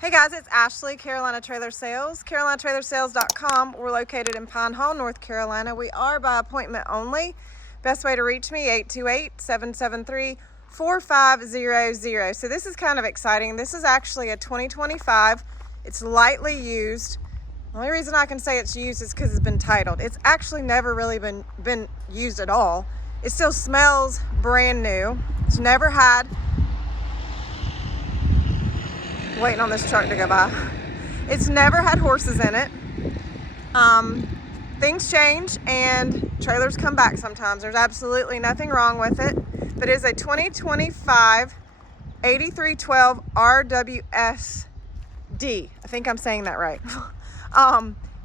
Hey guys, it's Ashley, Carolina Trailer Sales, carolinatrailersales.com. We're located in Pine Hall, North Carolina. We are by appointment only. Best way to reach me, 828-773-4500. So this is kind of exciting. This is actually a 2025. It's lightly used. The only reason I can say it's used is because it's been titled. It's actually never really been used at all. It still smells brand new. It's never had, waiting on this truck to go by. It's never had horses in it. Things change and trailers come back sometimes. There's absolutely nothing wrong with it, but it is a 2025 8312 RWSD. I think I'm saying that right.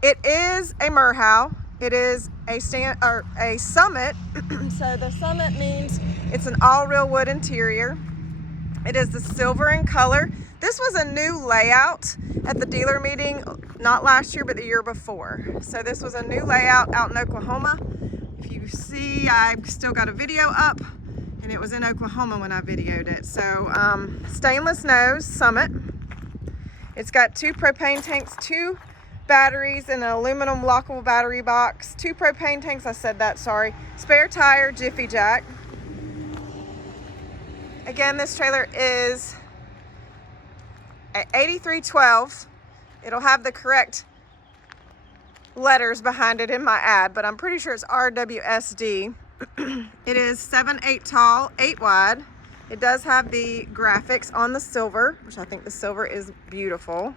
It is a Merhow. It is a Summit. So the Summit means it's an all real wood interior. It is the silver in color. This was a new layout at the dealer meeting, not last year, but the year before. So this was a new layout out in Oklahoma. If you see, I've still got a video up, and it was in Oklahoma when I videoed it. So stainless nose Summit. It's got 2 propane tanks, 2 batteries, and an aluminum lockable battery box. 2 propane tanks, I said that, sorry. Spare tire, Jiffy Jack. Again, this trailer is at 8312. It'll have the correct letters behind it in my ad, but I'm pretty sure it's RWSD. It is 7'8" tall, 8 wide. It does have the graphics on the silver, which I think the silver is beautiful.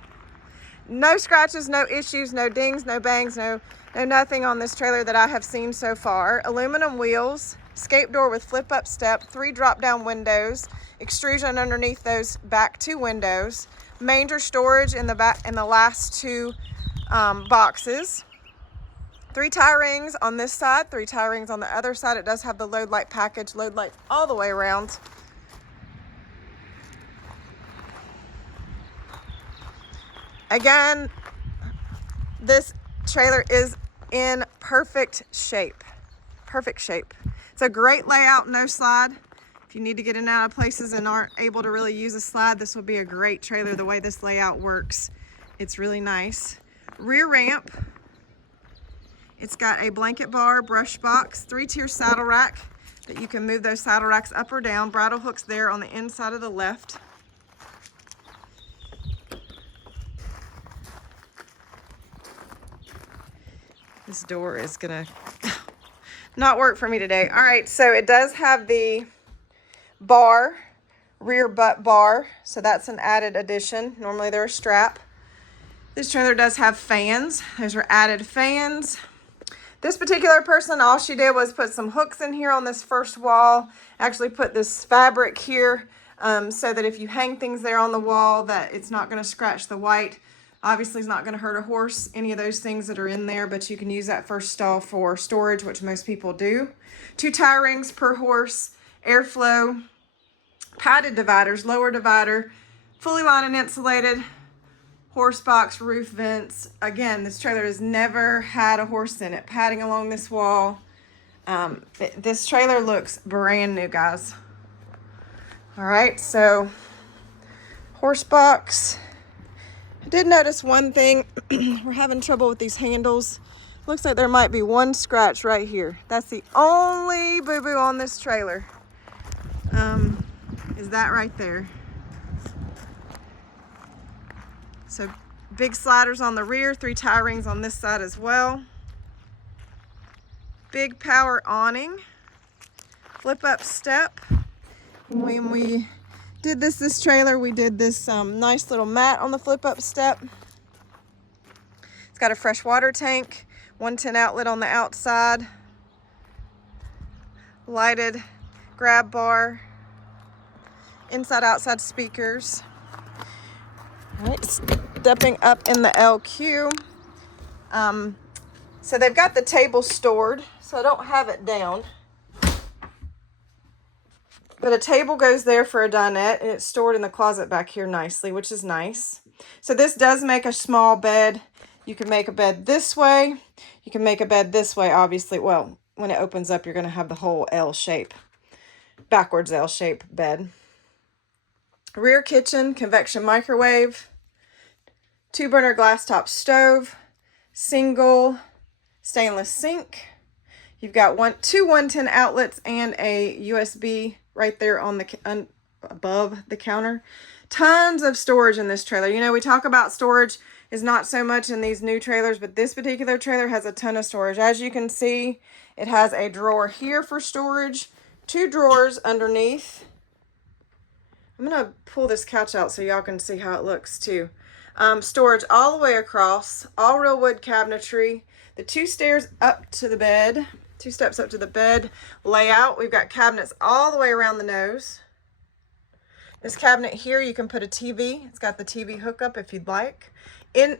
No scratches, no issues, no dings, no bangs, no nothing on this trailer that I have seen so far. Aluminum wheels, escape door with flip up step, 3 drop down windows, extrusion underneath those back 2 windows, manger storage in the back in the last 2 boxes, 3 tie rings on this side, 3 tie rings on the other side. It does have the load light package, load lights all the way around. Again, this trailer is in perfect shape. Perfect shape. It's a great layout, no slide. If you need to get in and out of places and aren't able to really use a slide, this will be a great trailer the way this layout works. It's really nice. Rear ramp. It's got a blanket bar, brush box, 3-tier saddle rack that you can move those saddle racks up or down. Bridle hooks there on the inside of the left. This door is gonna not work for me today. All right, so it does have the bar, rear butt bar, so that's an added addition. Normally they're a strap. This trailer does have fans. Those are added fans. This particular person, all she did was put some hooks in here on this first wall, actually put this fabric here so that if you hang things there on the wall that it's not going to scratch the white. Obviously, it's not going to hurt a horse, any of those things that are in there, but you can use that first stall for storage, which most people do. 2 tie rings per horse, airflow, padded dividers, lower divider, fully lined and insulated, horse box, roof vents. Again, this trailer has never had a horse in it. Padding along this wall. This trailer looks brand new, guys. All right, so horse box. I did notice one thing. We're having trouble with these handles. Looks like there might be 1 scratch right here. That's the only boo-boo on this trailer. Is that right there. So big sliders on the rear, 3 tie rings on this side as well. Big power awning, flip up step. When we did this trailer, we did this nice little mat on the flip up step. It's got a fresh water tank, 110 outlet on the outside, lighted grab bar, inside outside speakers. All right, stepping up in the LQ. So they've got the table stored, so I don't have it down. But a table goes there for a dinette, and it's stored in the closet back here nicely, which is nice. So this does make a small bed. You can make a bed this way. You can make a bed this way, obviously. Well, when it opens up, you're going to have the whole L shape, backwards L shape bed. Rear kitchen, convection microwave. 2-burner glass top stove, single stainless sink. You've got two 110 outlets and a USB right there on the above the counter. Tons of storage in this trailer. You know, we talk about storage is not so much in these new trailers, but this particular trailer has a ton of storage. As you can see, it has a drawer here for storage, 2 drawers underneath. I'm gonna pull this couch out so y'all can see how it looks too. Storage all the way across, all real wood cabinetry, the 2 stairs up to the bed, 2 steps up to the bed layout. We've got cabinets all the way around the nose. This cabinet here, you can put a TV. It's got the TV hookup if you'd like. In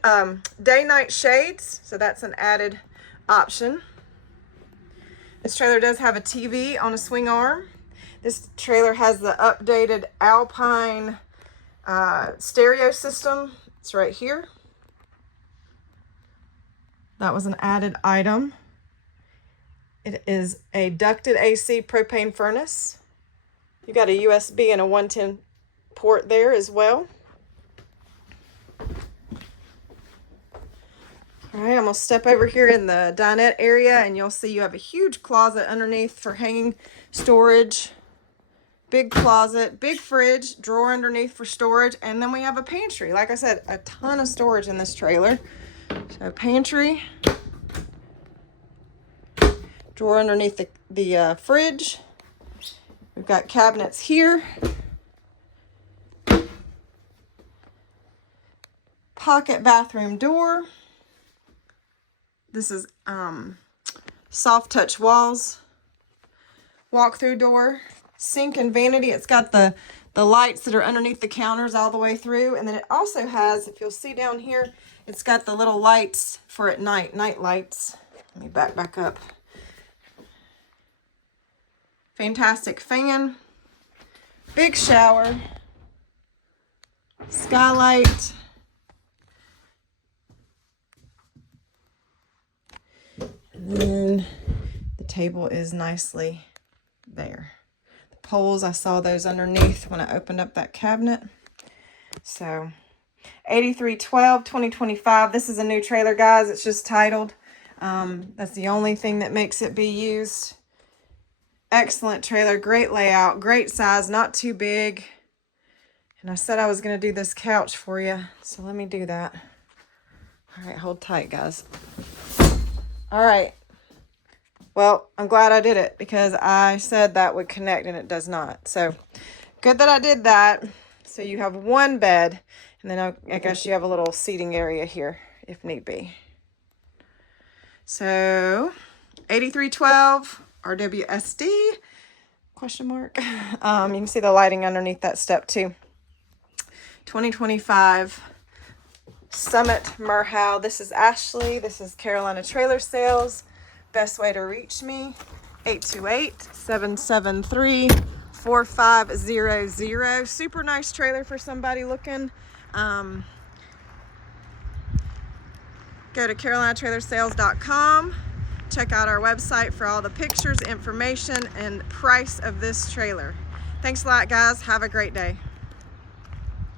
day-night shades, so that's an added option. This trailer does have a TV on a swing arm. This trailer has the updated Alpine stereo system. It's right here. That was an added item. It is a ducted AC propane furnace. You got a USB and a 110 port there as well. All right, I'm gonna step over here in the dinette area and you'll see you have a huge closet underneath for hanging storage. Big closet, big fridge, drawer underneath for storage, and then we have a pantry. Like I said, a ton of storage in this trailer. So pantry, drawer underneath the fridge. We've got cabinets here. Pocket bathroom door. This is soft touch walls. Walk-through door. Sink and vanity. It's got the lights that are underneath the counters all the way through. And then it also has, if you'll see down here, it's got the little lights for at night, night lights. Let me back up. Fantastic fan. Big shower. Skylight. And then the table is nicely there. The poles, I saw those underneath when I opened up that cabinet. So 8312 2025. This is a new trailer, guys. It's just titled. That's the only thing that makes it be used. Excellent trailer, great layout, great size, not too big. And I said I was going to do this couch for you, so let me do that. All right, hold tight, guys. All right. Well, I'm glad I did it because I said that would connect and it does not. So good that I did that. So you have one bed, and then I guess you have a little seating area here if need be. So 8312 RWSD question mark. You can see the lighting underneath that step too. 2025 Summit Merhow. This is Ashley. This is Carolina Trailer Sales. Best way to reach me, 828-773-4500. Super nice trailer for somebody looking. Go to carolinatrailersales.com. Check out our website for all the pictures, information, and price of this trailer. Thanks a lot, guys. Have a great day.